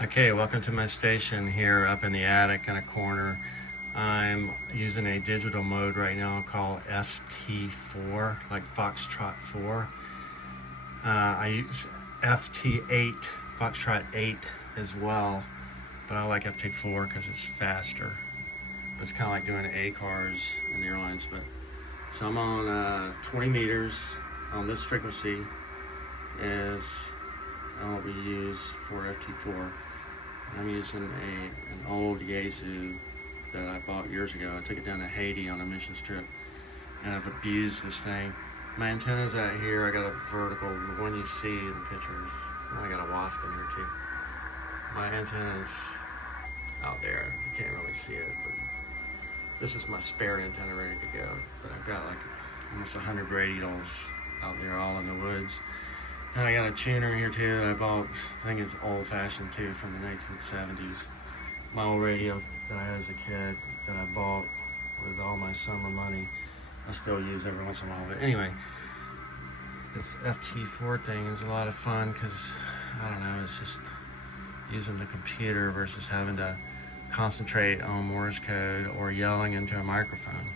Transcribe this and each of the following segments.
Okay, welcome to my station here up in the attic in a corner. I'm using a digital mode right now called FT4, like Foxtrot 4. I use FT8, Foxtrot 8 as well, but I like FT4 because it's faster. But it's kind of like doing A cars in the airlines. But so I'm on 20 meters on this frequency is what we use for FT4. I'm using an old Yaesu that I bought years ago. I took it down to Haiti on a mission trip, and I've abused this thing. My antenna's out here. I got a vertical, the one you see in the pictures. I got a wasp in here too. My antenna's out there. You can't really see it, but this is my spare antenna ready to go. But I've got like almost 100 radials out there, all in the woods. And I got a tuner here too that I bought. I think it's old-fashioned too, from the 1970s. My old radio that I had as a kid that I bought with all my summer money. I still use every once in a while. But anyway, this FT4 thing is a lot of fun because, I don't know, it's just using the computer versus having to concentrate on Morse code or yelling into a microphone.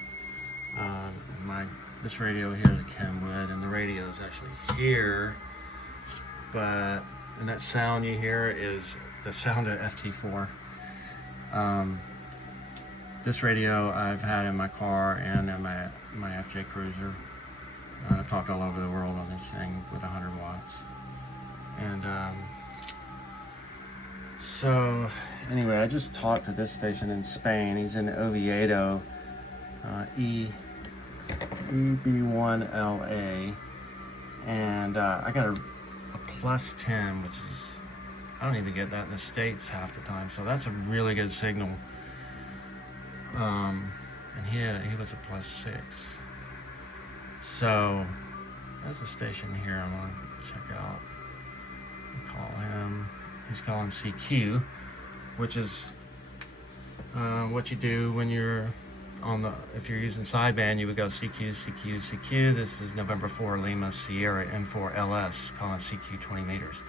This radio here is a Kenwood, and the radio is actually here. And that sound you hear is the sound of FT4. This radio I've had in my car and in my FJ Cruiser. I've talked all over the world on this thing with 100 watts. And so anyway, I just talked to this station in Spain. He's in Oviedo, EB1LA, and I got a plus 10, which is, I don't even get that in the States half the time, so that's a really good signal. And he was a plus 6. So that's a station here I'm gonna check out. Call him. He's calling CQ, which is what you do when you're if you're using sideband, you would go CQ, CQ, CQ. This is November 4 Lima Sierra M4 LS, calling CQ 20 meters.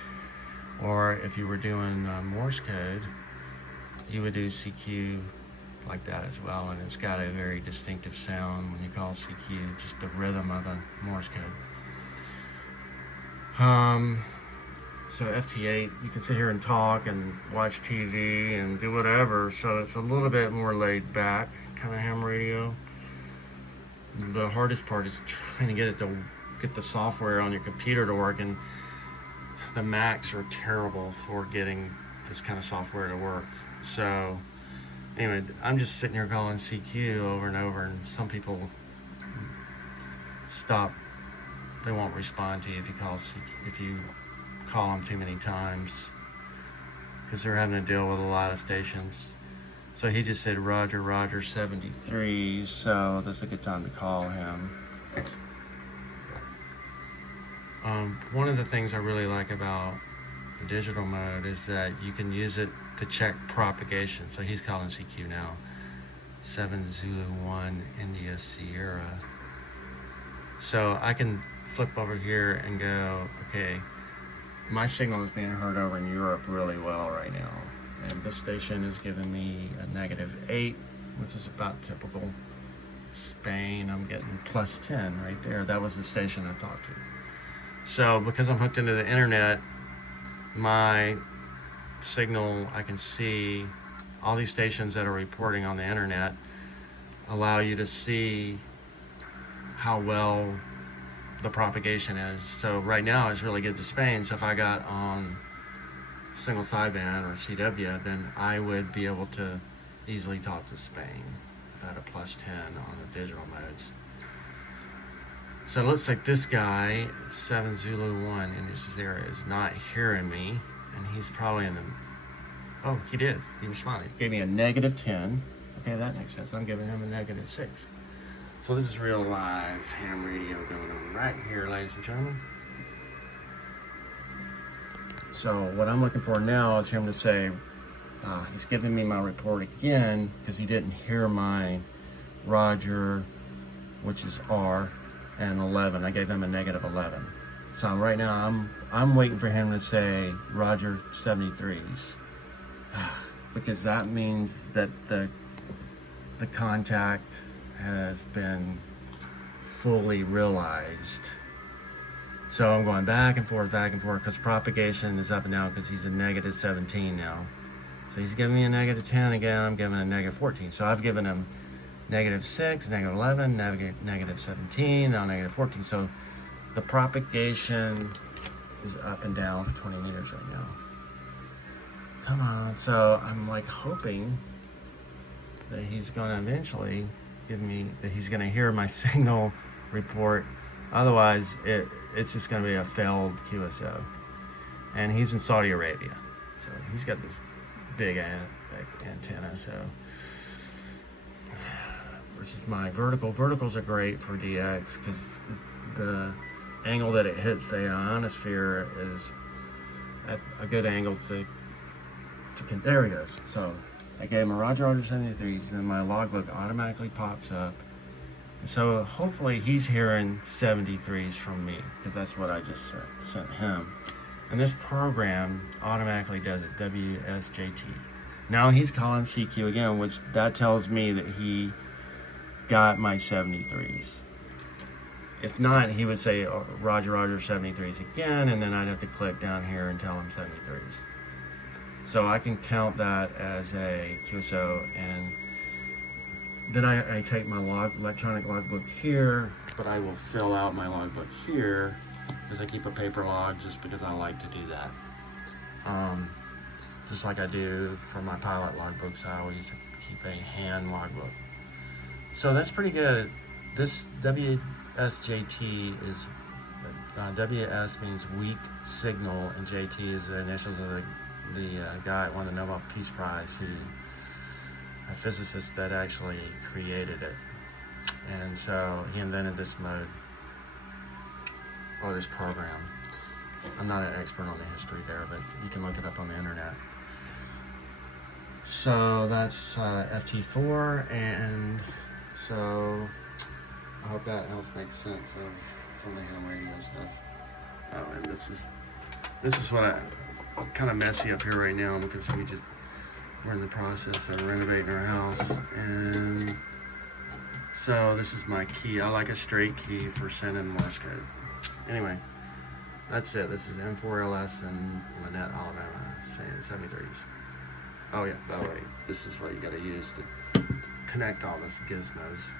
Or if you were doing Morse code, you would do CQ like that as well, and it's got a very distinctive sound when you call CQ, just the rhythm of the Morse code. So FT8, you can sit here and talk and watch TV and do whatever, so it's a little bit more laid back kind of ham radio. The hardest part is trying to get the software on your computer to work, and the Macs are terrible for getting this kind of software to work. So anyway, I'm just sitting here calling CQ over and over, and some people they won't respond to you if you call them too many times, because they're having to deal with a lot of stations. So he just said Roger, Roger 73, so this is a good time to call him. One of the things I really like about the digital mode is that you can use it to check propagation. So he's calling CQ now, 7 Zulu 1 India Sierra. So I can flip over here and go, okay, my signal is being heard over in Europe really well right now. And this station is giving me a -8, which is about typical. Spain, I'm getting plus 10 right there. That was the station I talked to. So because I'm hooked into the internet, my signal, I can see all these stations that are reporting on the internet, allow you to see how well the propagation is. So right now it's really good to Spain. So if I got on single sideband or CW, then I would be able to easily talk to Spain if I had a plus 10 on the digital modes. So it looks like this guy, 7 Zulu 1 in this area, is not hearing me, and he's probably in the, oh, he did, he responded. He gave me a -10. Okay, that makes sense. I'm giving him a -6. So this is real live ham radio going on right here, ladies and gentlemen. So what I'm looking for now is him to say, he's giving me my report again because he didn't hear my Roger, which is R, and 11. I gave him a -11. So right now I'm waiting for him to say Roger 73s. because that means that the contact has been fully realized. So I'm going back and forth, because propagation is up and down because he's a negative 17 now. So he's giving me a negative 10 again, I'm giving a negative 14. So I've given him negative 6, negative 11, negative 17, now negative 14. So the propagation is up and down for 20 meters right now. Come on. So I'm like hoping that he's going to eventually give me, that he's going to hear my signal report. Otherwise, it's just going to be a failed QSO. And he's in Saudi Arabia. So he's got this big antenna. So versus my vertical. Verticals are great for DX because the angle that it hits the ionosphere is at a good angle to there he goes. So I gave him a Roger 73s, then my logbook automatically pops up. So hopefully he's hearing 73s from me, because that's what I just sent him. And this program automatically does it, WSJT. Now he's calling CQ again, which that tells me that he got my 73s. If not, he would say Roger 73s again, and then I'd have to click down here and tell him 73s. So I can count that as a QSO, and then I take my electronic logbook here, but I will fill out my logbook here because I keep a paper log just because I like to do that. Just like I do for my pilot logbooks, I always keep a hand logbook. So that's pretty good. This WSJT is, WS means weak signal, and JT is the initials of the guy that won the Nobel Peace Prize, a physicist that actually created it. And so he invented this mode, or this program. I'm not an expert on the history there, but you can look it up on the internet. So that's FT4, and so I hope that helps make sense of some of the ham radio stuff. Oh, and this is what I'm kind of messy up here right now because we're in the process of renovating our house, and so this is my key. I like a straight key for sending Morse code. Anyway, that's it. This is M4LS in Lynette, Alabama, saying 73s. Oh yeah, by the way, this is what you gotta use to connect all these gizmos.